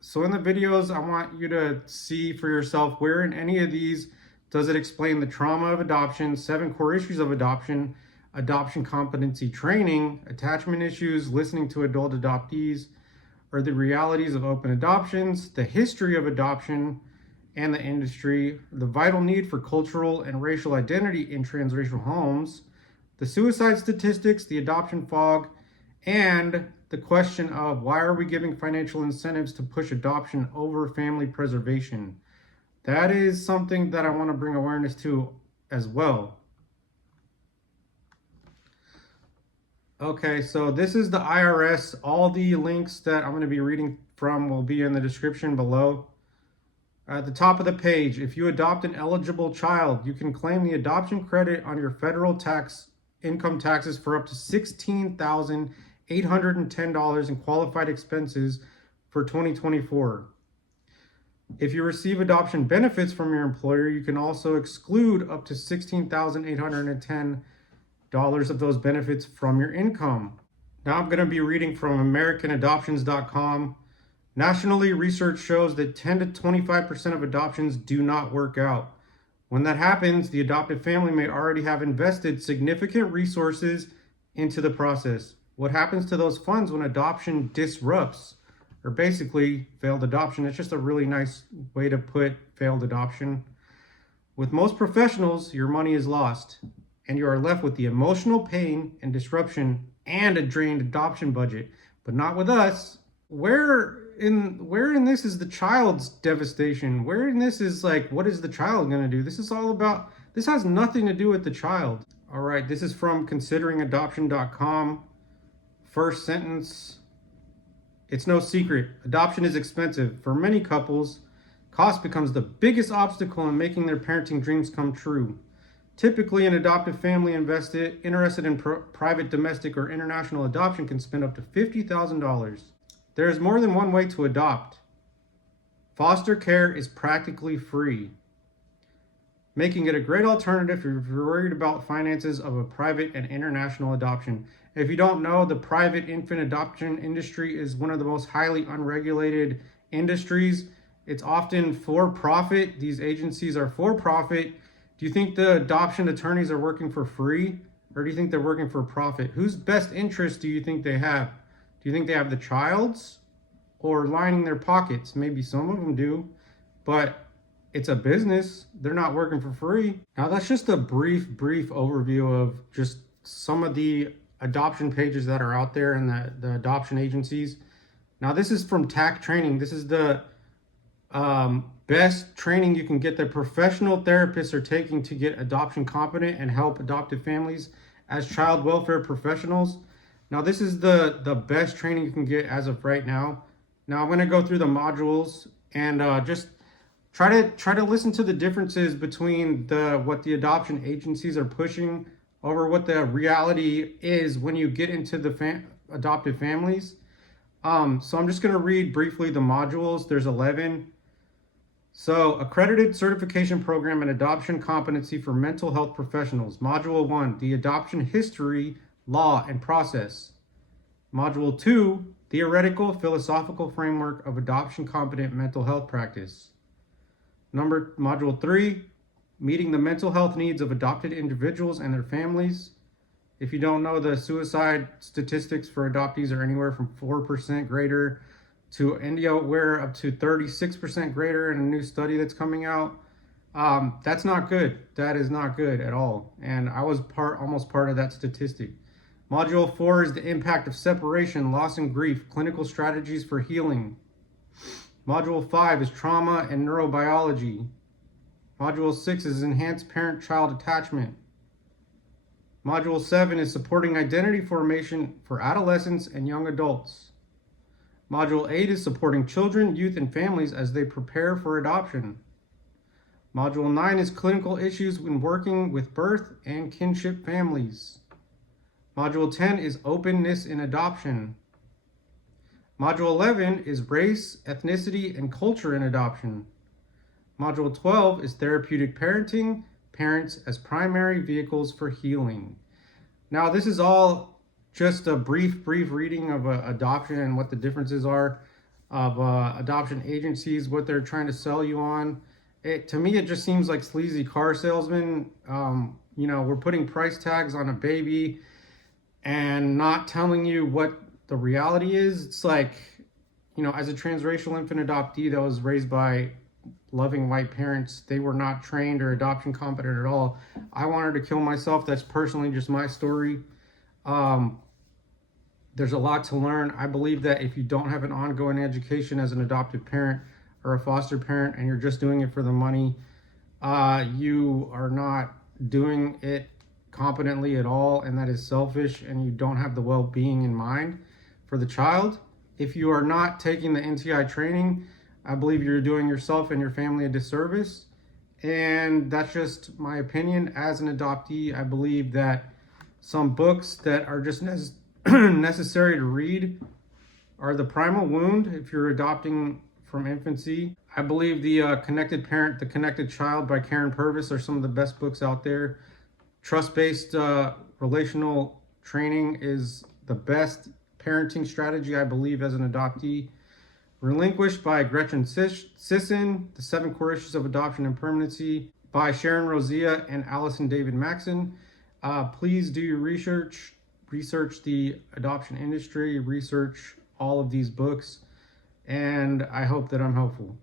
So in the videos, I want you to see for yourself where in any of these does it explain the trauma of adoption, 7 core issues of adoption, adoption competency training, attachment issues, listening to adult adoptees, or the realities of open adoptions, the history of adoption and the industry, the vital need for cultural and racial identity in transracial homes, the suicide statistics, the adoption fog, and the question of why are we giving financial incentives to push adoption over family preservation? That is something that I want to bring awareness to as well. Okay, so this is the IRS. All the links that I'm going to be reading from will be in the description below. At the top of the page, if you adopt an eligible child, you can claim the adoption credit on your federal income taxes for up to $16,810 in qualified expenses for 2024. If you receive adoption benefits from your employer, you can also exclude up to $16,810 of those benefits from your income. Now I'm going to be reading from AmericanAdoptions.com. Nationally, research shows that 10 to 25% of adoptions do not work out. When that happens, the adopted family may already have invested significant resources into the process. What happens to those funds when adoption disrupts, or basically failed adoption? It's just a really nice way to put failed adoption. With most professionals, your money is lost, and you are left with the emotional pain and disruption and a drained adoption budget. But not with us. Where in this is the child's devastation? Where in this is like, what is the child going to do? This has nothing to do with the child. All right, this is from consideringadoption.com. First sentence: it's no secret, adoption is expensive. For many couples, cost becomes the biggest obstacle in making their parenting dreams come true. Typically, an adoptive family interested in private, domestic, or international adoption can spend up to $50,000. There is more than one way to adopt. Foster care is practically free, making it a great alternative if you're worried about finances of a private and international adoption. If you don't know, the private infant adoption industry is one of the most highly unregulated industries. It's often for profit. These agencies are for profit. Do you think the adoption attorneys are working for free, or do you think they're working for profit? Whose best interest do you think they have? Do you think they have the child's or lining their pockets? Maybe some of them do, but it's a business. They're not working for free. Now, that's just a brief overview of just some of the adoption pages that are out there and the adoption agencies. Now, this is from TAC Training. This is the best training you can get that professional therapists are taking to get adoption competent and help adoptive families as child welfare professionals. Now, this is the best training you can get as of right now. Now, I'm going to go through the modules and just try to listen to the differences between what the adoption agencies are pushing over what the reality is when you get into the adoptive families. So I'm just going to read briefly the modules. There's 11. So, accredited certification program in adoption competency for mental health professionals. Module 1, the adoption history, law, and process. Module 2, theoretical philosophical framework of adoption competent mental health practice. Module 3, meeting the mental health needs of adopted individuals and their families. If you don't know, the suicide statistics for adoptees are anywhere from 4% greater to anywhere up to 36% greater in a new study that's coming out. That's not good. That is not good at all. And I was almost part of that statistic. Module 4 is the impact of separation, loss, and grief, clinical strategies for healing. Module 5 is trauma and neurobiology. Module 6 is enhanced parent-child attachment. Module 7 is supporting identity formation for adolescents and young adults. Module 8 is supporting children, youth, and families as they prepare for adoption. Module 9 is clinical issues when working with birth and kinship families. Module 10 is openness in adoption. Module 11 is race, ethnicity, and culture in adoption. Module 12 is therapeutic parenting, parents as primary vehicles for healing. Now, this is all just a brief reading of adoption and what the differences are. of adoption agencies, what they're trying to sell you on. To me, it just seems like sleazy car salesmen. We're putting price tags on a baby and not telling you what the reality is. It's like, as a transracial infant adoptee that was raised by loving white parents, they were not trained or adoption competent at all. I wanted to kill myself. That's personally just my story. There's a lot to learn. I believe that if you don't have an ongoing education as an adoptive parent or a foster parent and you're just doing it for the money, you are not doing it competently at all, and that is selfish, and you don't have the well-being in mind for the child. If you are not taking the NTI training, I believe you're doing yourself and your family a disservice, and that's just my opinion. As an adoptee, I believe that some books that are just necessary to read are the Primal Wound if you're adopting from infancy. I believe the Connected Parent, The Connected Child by Karen Purvis are some of the best books out there. Trust-based relational training is the best parenting strategy, I believe, as an adoptee. Relinquished by Gretchen Sisson, The 7 Core Issues of Adoption and Permanency by Sharon Rosilla and Allison David Maxon. Please do your research the adoption industry, research all of these books, and I hope that I'm helpful.